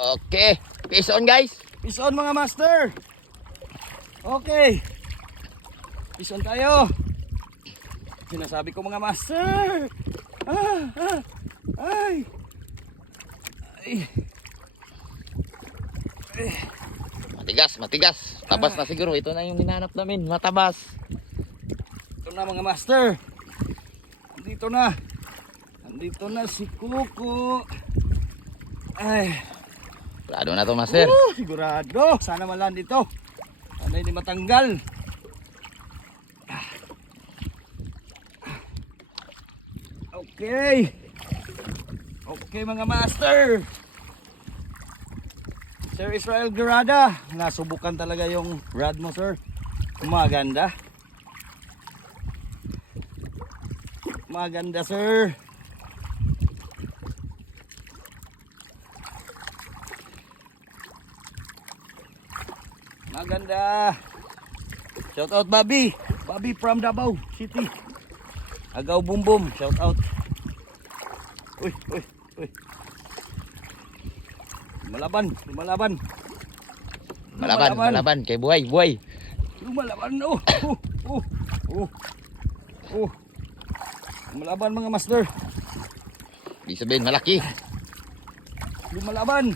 Okay. Peace on guys. Peace on mga master. Okay. Peace on tayo. Sinasabi ko mga master. Ay. Matigas. Tabas na siguro. Ito na yung hinanap namin. Matabas. Ito na mga master. Nandito na si Kuko. Ay. Sigurado na to, master. Sigurado. Sana malan dito. Sana hindi matanggal. Okay. Okay mga master. Sir Israel Gerada. Nasubukan talaga yung rod mo, sir. Maganda. Maganda, sir. Maganda. Shout out Bobby. Bobby from Davao City. Agaw Boom Boom. Shout out. Uy. Lumalaban. Malaban. Kay buhay. Lumalaban. Lumalaban mga master. Ibig sabihin, malaki. Lumalaban.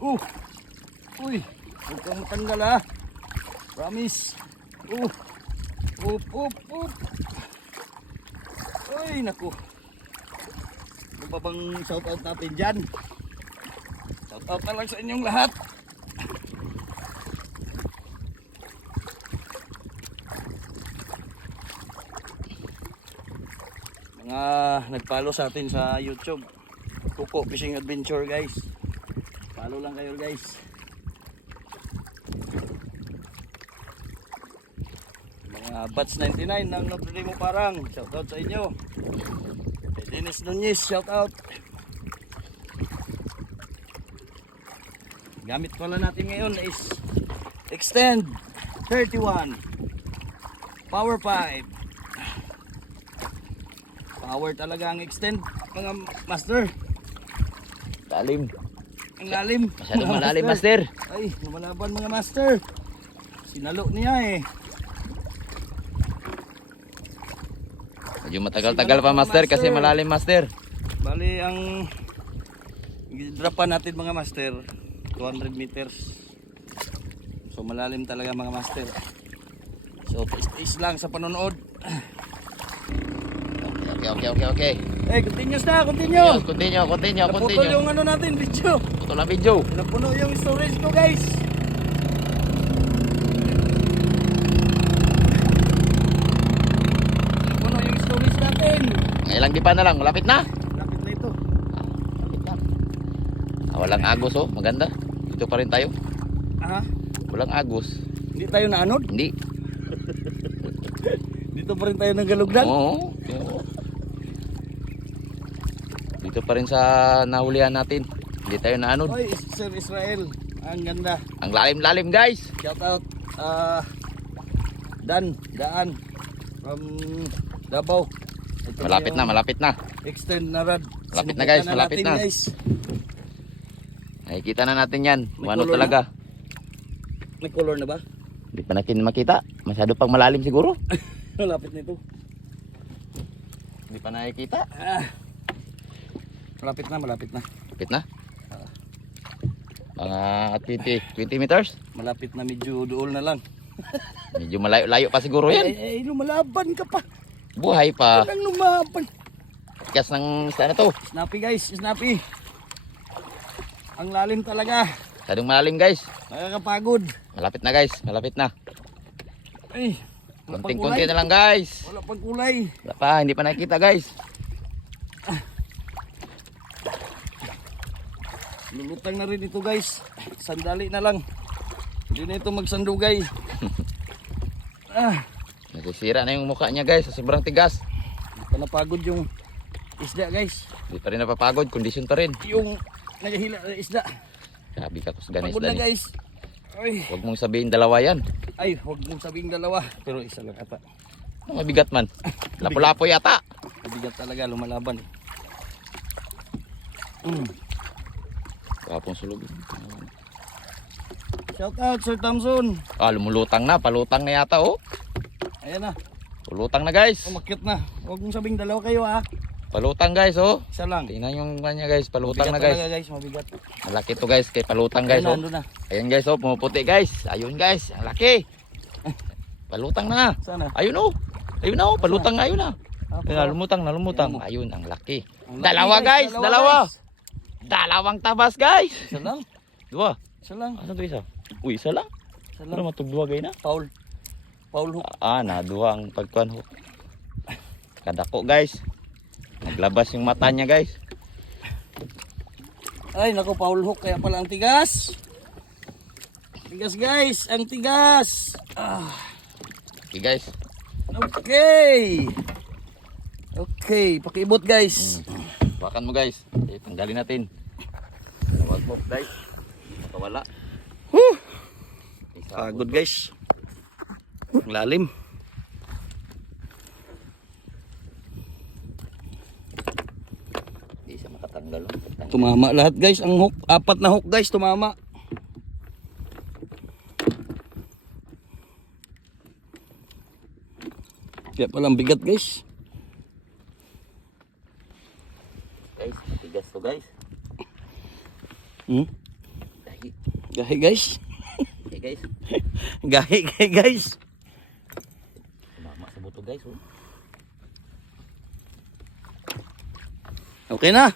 Uy. Huwag kang matanggal ha. Promise. Up. Ay, naku. Ano pa bang shoutout natin dyan? Shoutout na lang sa inyong lahat. Mga nag-follow sa atin sa YouTube. Kuko Fishing Adventure guys. Follow lang kayo guys. Batch 99 ng Notre Dame parang shoutout sa inyo. Dennis Nunez shoutout. Gamit pala natin ngayon is Extend 31 Power 5. Power talaga ang Extend mga master. Lalim. Ang lalim. Masyadong malalim, master. Ay, lumalaban mga master. Sinalo niya eh. Medyo matagal-tagal pa, master, kasi malalim, master. Bali, ang dropan natin mga master, 200 meters. So, malalim talaga mga master. So, space lang sa panonood. Okay. Eh, continuous na, continue. Continue. Naputol yung ano natin, video. Putol ang video. Napuno yung storage ko, guys. Napuno yung storage natin. Ilang dipa na lang, malapit na. Lapit na ito. Walang agos, oh, maganda. Dito pa rin tayo. Aha. Walang agos. Hindi tayo naanod. Hindi. Dito pa rin tayo nagalugdan. Oo. Dito pa rin sa nahulihan natin. Hindi tayo naanod. Oy, Sir Israel. Ang ganda. Ang lalim-lalim, guys. Shout out Daan from Davao. Ito Malapit na. Extend na rad. Malapit na, guys. Malapit na. Guys. Nakikita na natin yan. May Ano color talaga. May color na ba? Hindi pa natin makita. Masyado pang malalim siguro. Malapit na ito. Hindi pa nakikita. Malapit na. Malapit na. Mga 20 meters. Malapit na, medyo dool na lang. Medyo malayo pa siguro yan. Ay, lumalaban ka pa. Buhay pa. Walang lumaban. Tigas ng isda na to. Snappy guys, snappy. Ang lalim talaga. Masyadong malalim, guys. Nakakapagod. Malapit na, guys. Malapit na. Ay, wala pang Konting-konti kulay. na lang, guys. Wala pang kulay. Wala pa, hindi pa nakikita, guys. Lulutang na rin ito guys. Sandali na lang. Hindi na ito magsandugay. Nasisira na yung mukha niya, guys. Sa sobrang tigas. Hindi pa napagod yung isda guys. Hindi pa rin napapagod. Kondisyon pa rin. Yung nagahila na isda. Sabi ka, kusgan Pagod isda na niya. guys. Ay, Huwag mong sabihin dalawa yan. ay, huwag mong sabing dalawa. Pero isa lang ata. Ang mabigat man. Lapo-lapo yata. Mabigat talaga lumalaban. Kapong sulog. Shout out Sir Thompson. Ah, lumulutang na. Palutang na yata oh. Ayan na. Palutang na guys. Umakyat na. Huwag mong sabing dalawa kayo ha. Palutang guys oh. Isa lang. Tingnan yung kanya guys. Palutang na Mabigat guys. talaga, guys. Mabigat. Malaki to guys. Kay palutang guys Ayun na, oh. andun na. Ayan guys oh. Pumuputi guys. Ayun guys. Ang laki. Palutang na. Sana. Ayun oh. Ayun na oh. Palutang na. Ayun na. Ah, Lumutang na. Lumutang. Ayun. Ayun. Ang laki. Ang laki, Dalawa guys. Dalawa. guys. Dalawang tabas guys. Isa lang. Dua. Isa lang. Ano to isa? Uy, isa lang. Isa Pero lang. matugduwa gay na. Paul. Paul hook. Ah, naduwa ang pagkuhan ho. Kadako guys. Naglabas yung mata niya guys. Ay, naku, Paul hook. Kaya pala ang tigas. Tigas guys. Ang tigas. Ah. Okay guys. Okay. Okay. Pakiibot guys. Bakan mo guys. Tanggalin natin. Tawag mo guys. Makawala. Pagod guys. Ang lalim. Hindi siya makatanggal. Oh. Tumama lahat guys. Ang hook. 4 na hook guys. Tumama. Kaya palang bigat guys. Guys, matigas to guys. Dahi. Gahi guys. Okay guys. Gahi guys. Tumama sa buto guys. Oh. Okay na.